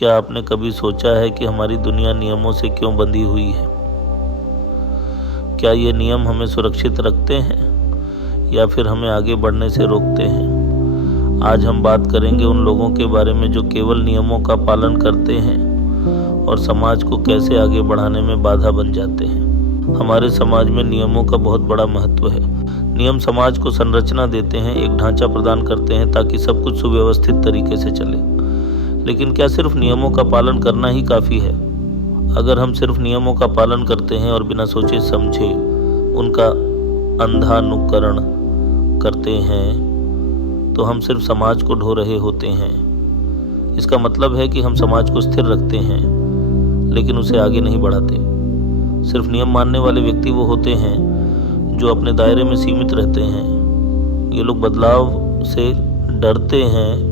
क्या आपने कभी सोचा है कि हमारी दुनिया नियमों से क्यों बंधी हुई है? क्या ये नियम हमें सुरक्षित रखते हैं या फिर हमें आगे बढ़ने से रोकते हैं? आज हम बात करेंगे उन लोगों के बारे में जो केवल नियमों का पालन करते हैं और समाज को कैसे आगे बढ़ाने में बाधा बन जाते हैं। हमारे समाज में नियमों का बहुत बड़ा महत्व है। नियम समाज को संरचना देते हैं, एक ढांचा प्रदान करते हैं ताकि सब कुछ सुव्यवस्थित तरीके से चले। लेकिन क्या सिर्फ नियमों का पालन करना ही काफ़ी है? अगर हम सिर्फ नियमों का पालन करते हैं और बिना सोचे समझे उनका अंधानुकरण करते हैं तो हम सिर्फ समाज को ढो रहे होते हैं। इसका मतलब है कि हम समाज को स्थिर रखते हैं लेकिन उसे आगे नहीं बढ़ाते। सिर्फ नियम मानने वाले व्यक्ति वो होते हैं जो अपने दायरे में सीमित रहते हैं। ये लोग बदलाव से डरते हैं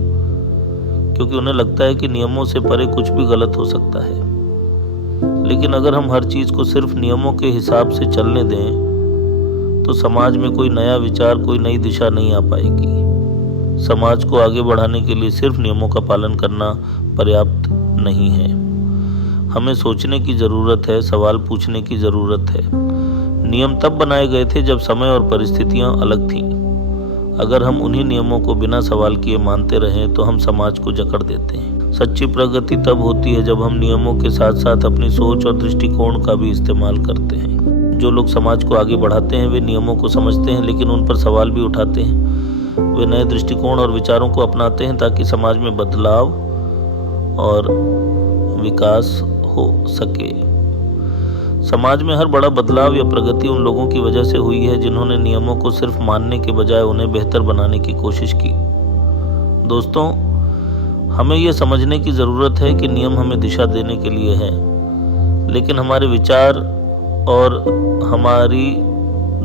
क्योंकि उन्हें लगता है कि नियमों से परे कुछ भी गलत हो सकता है। लेकिन अगर हम हर चीज़ को सिर्फ नियमों के हिसाब से चलने दें तो समाज में कोई नया विचार, कोई नई दिशा नहीं आ पाएगी। समाज को आगे बढ़ाने के लिए सिर्फ नियमों का पालन करना पर्याप्त नहीं है। हमें सोचने की ज़रूरत है, सवाल पूछने की ज़रूरत है। नियम तब बनाए गए थे जब समय और परिस्थितियाँ अलग थीं। अगर हम उन्हीं नियमों को बिना सवाल किए मानते रहें तो हम समाज को जकड़ देते हैं। सच्ची प्रगति तब होती है जब हम नियमों के साथ साथ अपनी सोच और दृष्टिकोण का भी इस्तेमाल करते हैं। जो लोग समाज को आगे बढ़ाते हैं वे नियमों को समझते हैं लेकिन उन पर सवाल भी उठाते हैं। वे नए दृष्टिकोण और विचारों को अपनाते हैं ताकि समाज में बदलाव और विकास हो सके। समाज में हर बड़ा बदलाव या प्रगति उन लोगों की वजह से हुई है जिन्होंने नियमों को सिर्फ मानने के बजाय उन्हें बेहतर बनाने की कोशिश की। दोस्तों, हमें यह समझने की ज़रूरत है कि नियम हमें दिशा देने के लिए हैं, लेकिन हमारे विचार और हमारी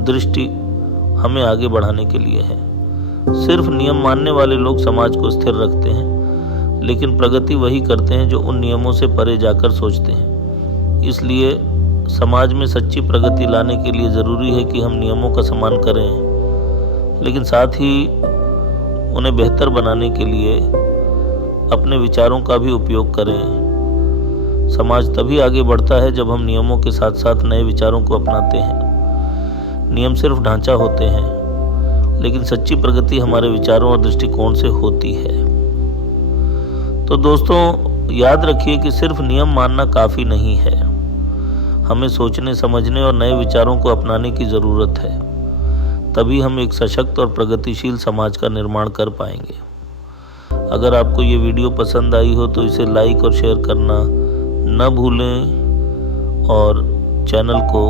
दृष्टि हमें आगे बढ़ाने के लिए है। सिर्फ नियम मानने वाले लोग समाज को स्थिर रखते हैं, लेकिन प्रगति वही करते हैं जो उन नियमों से परे जाकर सोचते हैं। इसलिए समाज में सच्ची प्रगति लाने के लिए ज़रूरी है कि हम नियमों का सम्मान करें, लेकिन साथ ही उन्हें बेहतर बनाने के लिए अपने विचारों का भी उपयोग करें। समाज तभी आगे बढ़ता है जब हम नियमों के साथ साथ नए विचारों को अपनाते हैं। नियम सिर्फ ढांचा होते हैं, लेकिन सच्ची प्रगति हमारे विचारों और दृष्टिकोण से होती है। तो दोस्तों, याद रखिए कि सिर्फ नियम मानना काफ़ी नहीं है। हमें सोचने, समझने और नए विचारों को अपनाने की ज़रूरत है। तभी हम एक सशक्त और प्रगतिशील समाज का निर्माण कर पाएंगे। अगर आपको ये वीडियो पसंद आई हो तो इसे लाइक और शेयर करना न भूलें और चैनल को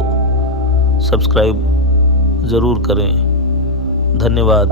सब्सक्राइब ज़रूर करें। धन्यवाद।